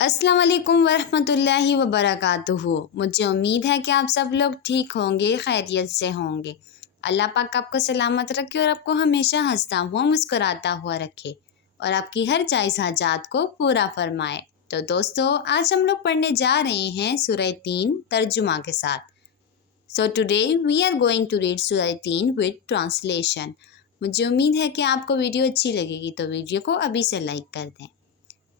अस्सलाम वालेकुम वरहमतुल्लाहि वबरकातुहू। मुझे उम्मीद है कि आप सब लोग ठीक होंगे, खैरियत से होंगे। अल्लाह पाक आपको सलामत रखे और आपको हमेशा हंसता हुआ मुस्कुराता हुआ रखे और आपकी हर जायज़ हाजात को पूरा फरमाए। तो दोस्तों, आज हम लोग पढ़ने जा रहे हैं सूरह 3 तर्जुमा के साथ। So today we are going to read सूरह 3 विद ट्रांसलेशन। मुझे उम्मीद है कि आपको वीडियो अच्छी लगेगी, तो वीडियो को अभी से लाइक कर दें।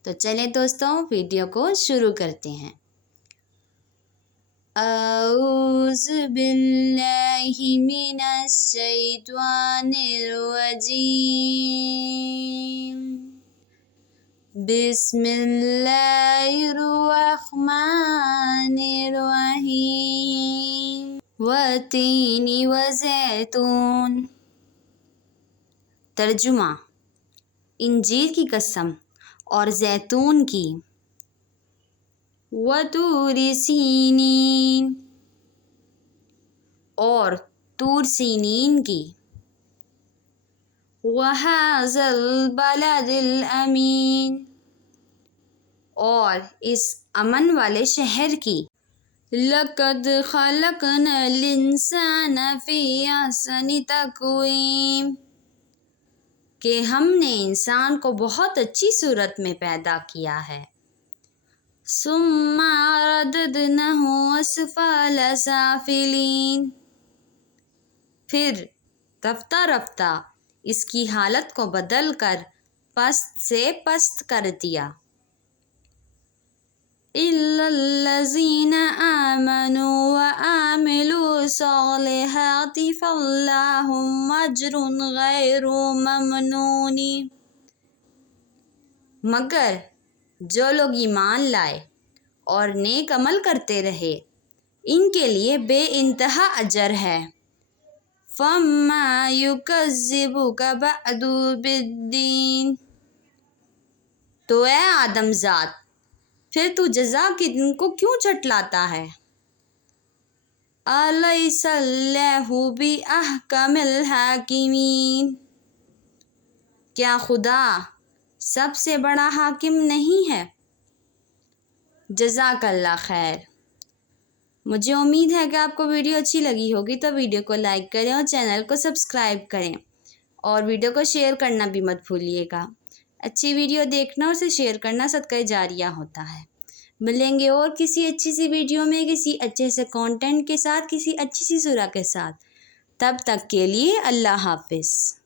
तो चलें दोस्तों, वीडियो को शुरू करते हैं। औज़ु बिल्लाहि मिनश शैतानिर रजीम। बिस्मिल्लाहिर रहमानिर रहीम। वतीनी व ज़ैतून। तर्जुमा: इंजीर की कसम और जैतून की। वतूरी सीनीन, और तूर सीनीन की। वहाज़ल बलदिल अमीन, और इस अमन वाले शहर की। लक़द ख़लक़नल इंसान फ़ी अहसनि तक़वीम, कि हमने इंसान को बहुत अच्छी सूरत में पैदा किया है। सुम्मा रददनाहु अस्फ़ल साफ़िलीन, फिर रफ्ता रफ्ता इसकी हालत को बदल कर पस्त से पस्त कर दिया। इल्लल्लज़ीना आमनू व आमिलू सालिहाति फ़ल्लाहुम अज्रुन गैरु ममनूनी, मगर जो लोग ईमान लाए और नेक अमल करते रहे, इनके लिए बेइंतहा अजर है। फ़म्मा युकज़्ज़िबुका बअदु बिद्दीन, तो ए आदमज़ाद, फिर तू जज़ा के दिन को क्यों झटलाता है। अलैसल्लाहु बिअहकमिल हाकिमीन, क्या खुदा सबसे बड़ा हाकिम नहीं है। जज़ाकल्लाह खैर। मुझे उम्मीद है कि आपको वीडियो अच्छी लगी होगी, तो वीडियो को लाइक करें और चैनल को सब्सक्राइब करें और वीडियो को शेयर करना भी मत भूलिएगा। अच्छी वीडियो देखना और उसे शेयर करना सदका जारिया होता है। मिलेंगे और किसी अच्छी सी वीडियो में, किसी अच्छे से कंटेंट के साथ, किसी अच्छी सी सूरह के साथ। तब तक के लिए अल्लाह हाफ़िज़।